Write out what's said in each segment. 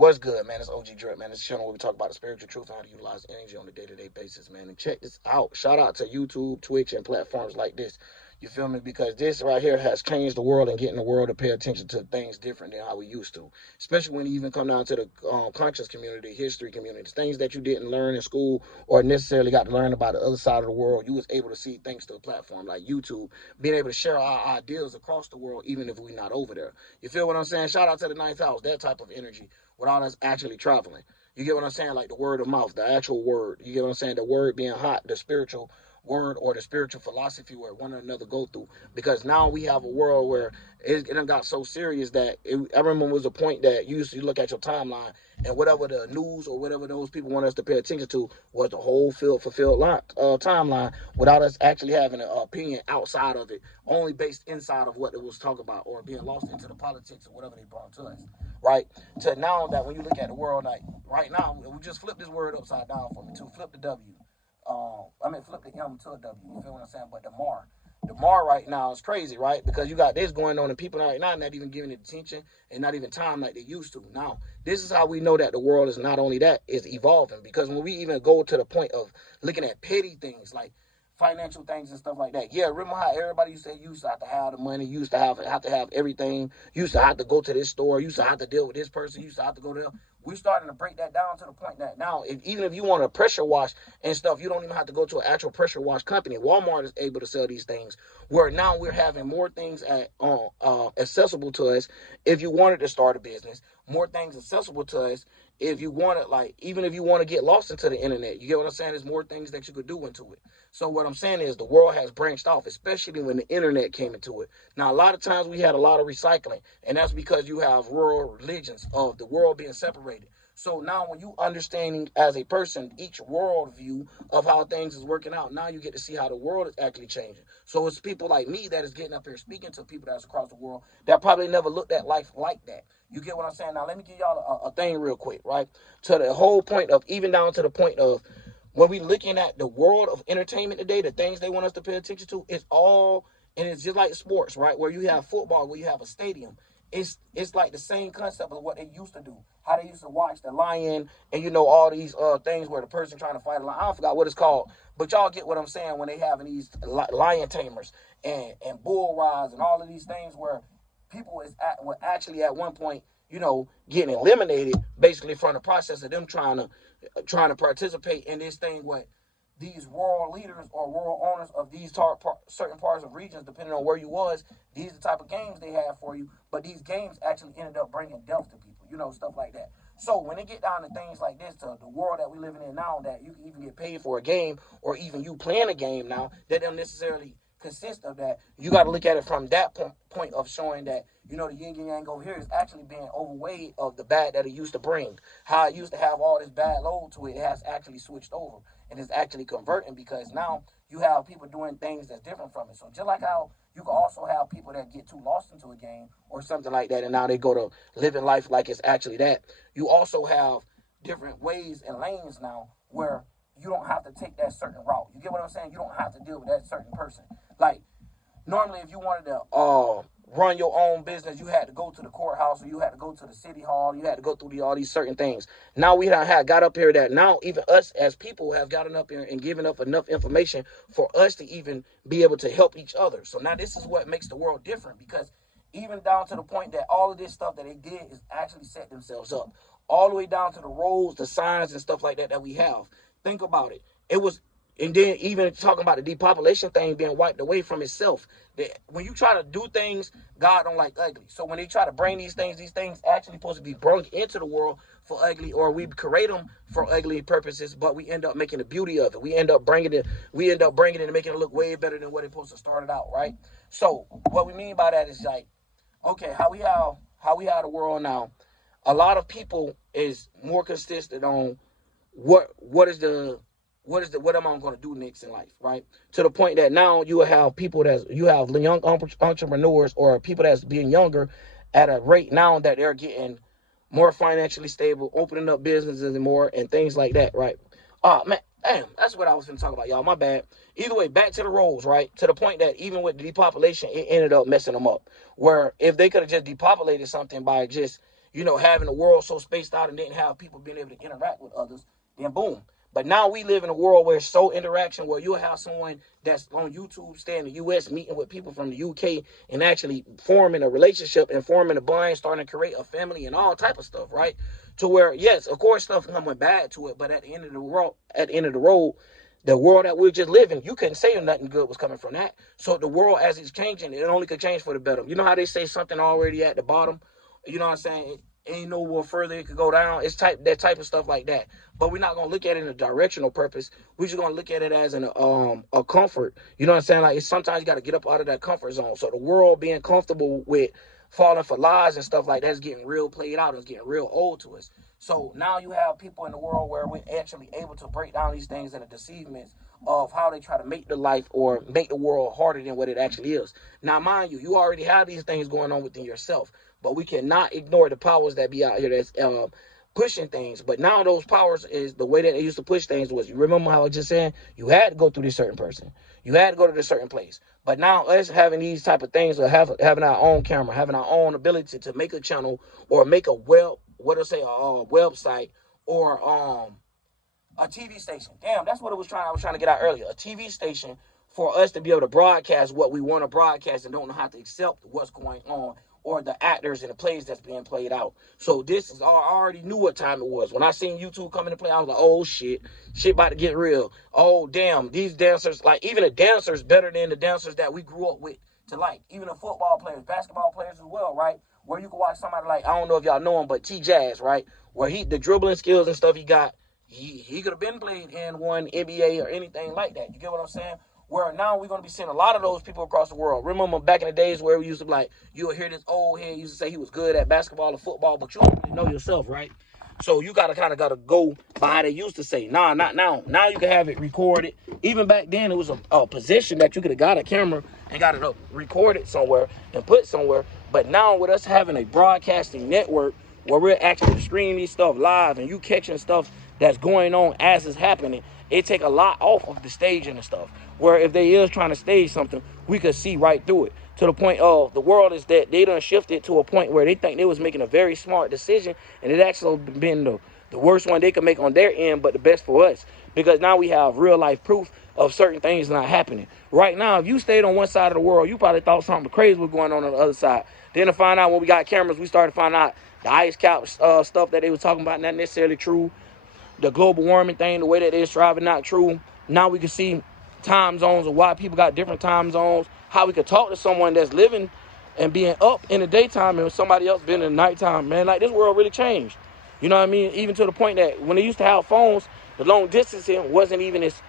What's good, man? It's OG Drip, man. It's a channel where we talk about the spiritual truth and how to utilize energy on a day-to-day basis, man. And check this out. Shout out to YouTube, Twitch, and platforms like this. You feel me? Because this right here has changed the world and getting the world to pay attention to things different than how we used to. Especially when you even come down to the conscious community, history communities, things that you didn't learn in school or necessarily got to learn about the other side of the world. You was able to see thanks to a platform like YouTube, being able to share our ideas across the world, even if we're not over there. You feel what I'm saying? Shout out to the ninth house, that type of energy without us actually traveling. You get what I'm saying? Like the word of mouth, the actual word. You get what I'm saying? The word being hot, the spiritual word or the spiritual philosophy where one or another go through. Because now we have a world where it done got so serious that I remember it was a point that you used to look at your timeline and whatever the news or whatever those people want us to pay attention to was the whole fulfilled timeline without us actually having an opinion outside of it, only based inside of what it was talking about or being lost into the politics or whatever they brought to us. Right? To now that when you look at the world, like right now, we just flip this word upside down for me too. Flip the W. Flip the M to a W. You feel what I'm saying? But the Mar right now is crazy, right? Because you got this going on and people right now not even giving it attention and not even time like they used to. Now, this is how we know that the world is not only that, it's evolving. Because when we even go to the point of looking at petty things like financial things and stuff like that. Yeah, remember how everybody used to have to have the money, used to have to have everything, used to have to go to this store, used to have to deal with this person, used to have to go there. We're starting to break that down to the point that now, even if you want a pressure wash and stuff, you don't even have to go to an actual pressure wash company. Walmart is able to sell these things. Where now we're having more things accessible to us. If you wanted to start a business, more things accessible to us. If you want it, like even if you want to get lost into the internet, you get what I'm saying? There's more things that you could do into it. So what I'm saying is the world has branched off, especially when the internet came into it. Now, a lot of times we had a lot of recycling, and that's because you have rural religions of the world being separated. So now when you understanding as a person each world view of how things is working out, now you get to see how the world is actually changing. So it's people like me that is getting up here speaking to people that's across the world that probably never looked at life like that. You get what I'm saying? Now let me give y'all a thing real quick, right? To the whole point of even down to the point of when we looking at the world of entertainment today, the things they want us to pay attention to, it's all, and it's just like sports, right? Where you have football, where you have a stadium. It's like the same concept of what they used to do. How they used to watch the lion and all these things where the person trying to fight a lion. I forgot what it's called, but y'all get what I'm saying when they having these lion tamers and bull rides and all of these things where people were actually at one point, getting eliminated basically from the process of them trying to participate in this thing with these world leaders or world owners of these certain parts of regions, depending on where you was. These are the type of games they have for you, but these games actually ended up bringing death to people, stuff like that. So when they get down to things like this, to the world that we living in now, that you can even get paid for a game, or even you playing a game now, that don't necessarily consist of that. You got to look at it from that point of showing that, the yin and yang over here is actually being overweight of the bad that it used to bring. How it used to have all this bad load to it, it has actually switched over and is actually converting, because now you have people doing things that's different from it. So just like how you can also have people that get too lost into a game or something like that, and now they go to living life like it's actually that. You also have different ways and lanes now where you don't have to take that certain route. You get what I'm saying? You don't have to deal with that certain person. Like, normally if you wanted to run your own business, you had to go to the courthouse, or you had to go to the city hall, you had to go through all these certain things. Now we have got up here that now even us as people have gotten up here and given up enough information for us to even be able to help each other. So now this is what makes the world different, because even down to the point that all of this stuff that they did is actually set themselves up. All the way down to the roads, the signs and stuff like that we have. Think about it. And then even talking about the depopulation thing being wiped away from itself. When you try to do things, God don't like ugly. So when they try to bring these things actually supposed to be brought into the world for ugly, or we create them for ugly purposes, but we end up making the beauty of it. We end up bringing it and making it look way better than what it's supposed to start it out, right? So what we mean by that is like, okay, how we have the world now. A lot of people is more consistent on what am I going to do next in life, right? To the point that now you have young entrepreneurs or people that's being younger at a rate now that they're getting more financially stable, opening up businesses and more and things like that, right? Man, damn, that's what I was going to talk about, y'all. My bad. Either way, back to the roles, right? To the point that even with the depopulation, it ended up messing them up. Where if they could have just depopulated something by just you know, having the world so spaced out and didn't have people being able to interact with others, then boom. But now we live in a world where it's so interaction, where you'll have someone that's on YouTube, stay in the US, meeting with people from the UK and actually forming a relationship and forming a bond, starting to create a family and all type of stuff, right? To where, yes, of course, stuff coming bad to it, but at the end of the world, the world that we're just living, you couldn't say nothing good was coming from that. So the world, as it's changing, it only could change for the better. You know how they say something already at the bottom? You know what I'm saying? It ain't no more further it could go down. It's that type of stuff like that. But we're not gonna look at it in a directional purpose. We're just gonna look at it as a comfort. You know what I'm saying? Like, it's sometimes you got to get up out of that comfort zone. So the world being comfortable with falling for lies and stuff like that's getting real played out. It's getting real old to us. So now you have people in the world where we're actually able to break down these things and the deceivements of how they try to make the life or make the world harder than what it actually is. Now, mind you, you already have these things going on within yourself, but we cannot ignore the powers that be out here that's pushing things. But now those powers is the way that they used to push things was, you remember how I was just saying, you had to go through this certain person. You had to go to this certain place. But now us having these type of things, or having our own camera, having our own ability to make a channel or make a website or a TV station. Damn, that's what I was trying to get out earlier. A TV station for us to be able to broadcast what we want to broadcast and don't know how to accept what's going on or the actors and the plays that's being played out. So this is, I already knew what time it was. When I seen YouTube come into play, I was like, oh shit about to get real. Oh damn, these dancers, like even the dancers better than the dancers that we grew up with to like. Even the football players, basketball players as well, right? Where you can watch somebody like, I don't know if y'all know him, but T-Jazz, right? Where the dribbling skills and stuff he got, he could have been played in one NBA or anything like that. You get what I'm saying? Where now we're going to be seeing a lot of those people across the world. Remember back in the days where we used to be like, you would hear this old head used to say he was good at basketball or football, but you don't really know yourself, right? So you gotta kind of go by how they used to say. Nah, not now. Now you can have it recorded. Even back then, it was a position that you could have got a camera and got it up, recorded somewhere and put somewhere. But now with us having a broadcasting network where we're actually streaming these stuff live and you catching stuff that's going on as it's happening, it take a lot off of the staging and stuff. Where if they is trying to stage something, we could see right through it. To the point of the world is that they done shifted to a point where they think they was making a very smart decision, and it actually been the worst one they could make on their end, but the best for us. Because now we have real life proof of certain things not happening. Right now, if you stayed on one side of the world, you probably thought something crazy was going on the other side. Then to find out when we got cameras, we started to find out the ice cap stuff that they were talking about not necessarily true. The global warming thing, the way that they're striving, not true. Now we can see time zones of why people got different time zones, how we could talk to someone that's living and being up in the daytime and somebody else being in the nighttime. Man, like, this world really changed. You know what I mean? Even to the point that when they used to have phones, the long distancing wasn't even as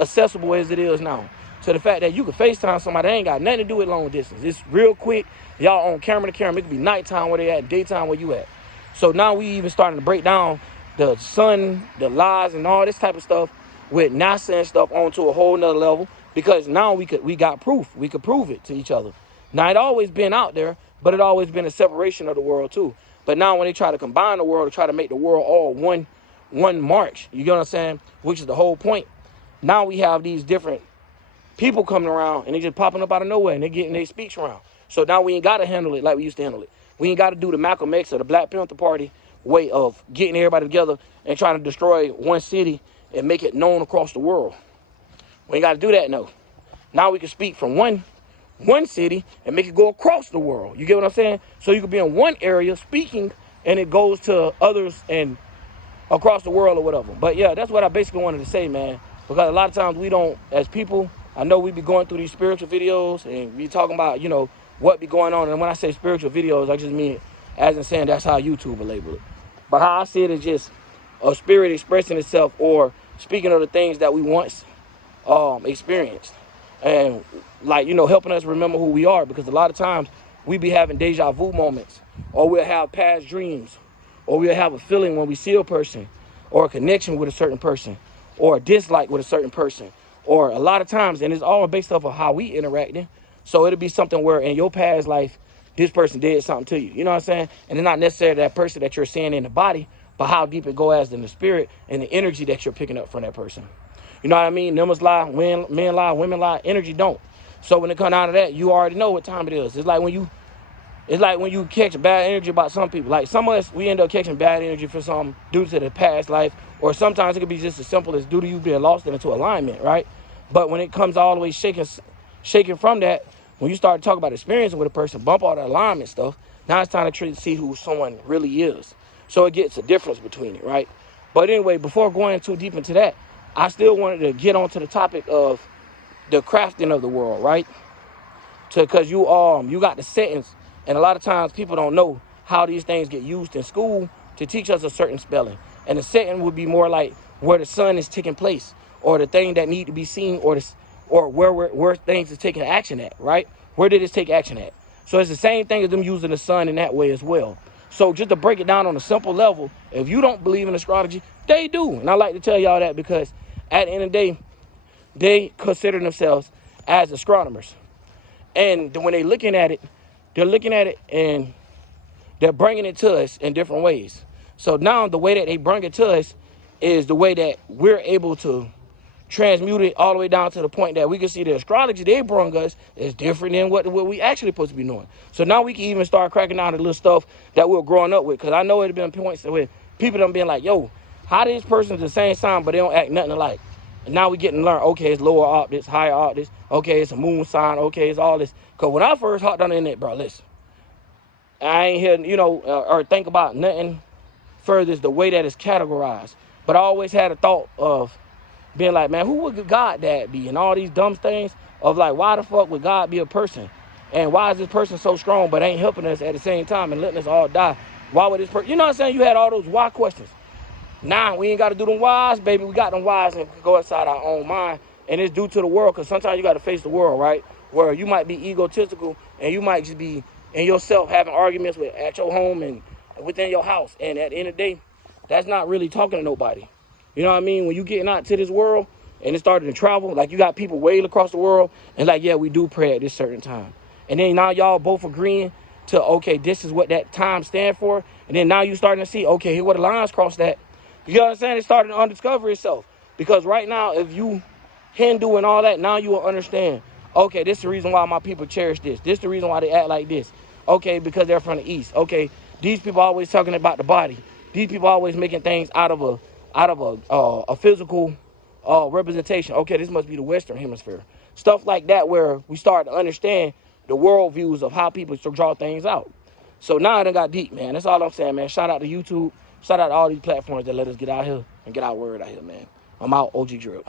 accessible as it is now. To the fact that you could FaceTime somebody that ain't got nothing to do with long distance. It's real quick. Y'all on camera to camera. It could be nighttime where they at, daytime where you at. So now we even starting to break down the sun, the lies, and all this type of stuff with NASA and stuff onto a whole nother level, because now we got proof. We could prove it to each other. Now, it always been out there, but it always been a separation of the world too. But now when they try to combine the world, to try to make the world all one march, you get what I'm saying? Which is the whole point. Now we have these different people coming around and they just popping up out of nowhere and they getting their speech around. So now we ain't got to handle it like we used to handle it. We ain't got to do the Malcolm X or the Black Panther Party way of getting everybody together and trying to destroy one city and make it known across the world. We ain't got to do that, no. Now we can speak from one city and make it go across the world. You get what I'm saying? So you could be in one area speaking and it goes to others and across the world or whatever. But yeah, that's what I basically wanted to say, man. Because a lot of times we don't, as people, I know we be going through these spiritual videos and we talking about, you know, what be going on. And when I say spiritual videos, I just mean as in saying that's how YouTube will label it. But how I see it is just a spirit expressing itself or speaking of the things that we once experienced. And like, you know, helping us remember who we are, because a lot of times we be having deja vu moments, or we'll have past dreams, or we'll have a feeling when we see a person, or a connection with a certain person, or a dislike with a certain person, or a lot of times, and it's all based off of how we interacting. So it'll be something where in your past life, this person did something to you. You know what I'm saying? And it's not necessarily that person that you're seeing in the body, but how deep it go as in the spirit and the energy that you're picking up from that person. You know what I mean? Numbers lie, men lie, women lie, energy don't. So when it comes out of that, you already know what time it is. It's like when you It's like when you catch bad energy about some people. Like some of us, we end up catching bad energy for something due to the past life, or sometimes it could be just as simple as due to you being lost into alignment, right? But when it comes all the way shaking from that, when you start talking about experiencing with a person, bump all the alignment stuff, now it's time to see who someone really is. So it gets a difference between it, right? But anyway, before going too deep into that, I still wanted to get onto the topic of the crafting of the world, right? Because you got the settings, and a lot of times people don't know how these things get used in school to teach us a certain spelling. And the setting would be more like where the sun is taking place, or the thing that need to be seen, or where things is taking action at, right? Where did it take action at? So it's the same thing as them using the sun in that way as well. So just to break it down on a simple level, if you don't believe in astrology, they do. And I like to tell y'all that because at the end of the day, they consider themselves as astronomers. And when they're looking at it and they're bringing it to us in different ways. So now the way that they bring it to us is the way that we're able to transmute it all the way down to the point that we can see the astrology they bring us is different than what we actually supposed to be knowing. So now we can even start cracking down the little stuff that we're growing up with. Because I know it have been points where people done been like, yo, how this person's the same sign but they don't act nothing alike? And now we getting to learn, okay, it's lower optics, higher optics, okay, it's a moon sign, okay, it's all this. Because when I first hopped on the internet, bro, listen, I ain't hear, or think about nothing further is the way that it's categorized. But I always had a thought of being like, man, who would God dad be? And all these dumb things of like, why the fuck would God be a person? And why is this person so strong but ain't helping us at the same time and letting us all die? Why would this person, you know what I'm saying? You had all those why questions. Now, we ain't got to do them whys, baby. We got them whys and go inside our own mind. And it's due to the world, because sometimes you got to face the world, right? Where you might be egotistical and you might just be in yourself having arguments at your home and within your house. And at the end of the day, that's not really talking to nobody. You know what I mean? When you getting out to this world and it's starting to travel, like you got people way across the world and like, yeah, we do pray at this certain time. And then now y'all both agreeing to, okay, this is what that time stand for. And then now you starting to see, okay, here where the lines cross that. You know what I'm saying? It's starting to undiscover itself. Because right now, if you Hindu and all that, now you will understand, okay, this is the reason why my people cherish this. This is the reason why they act like this. Okay, because they're from the East. Okay, these people always talking about the body. These people always making things out of a physical representation. Okay, this must be the Western Hemisphere. Stuff like that where we start to understand the worldviews of how people draw things out. So now it done got deep, man. That's all I'm saying, man. Shout out to YouTube. Shout out to all these platforms that let us get out here and get our word out here, man. I'm out, OG Drill.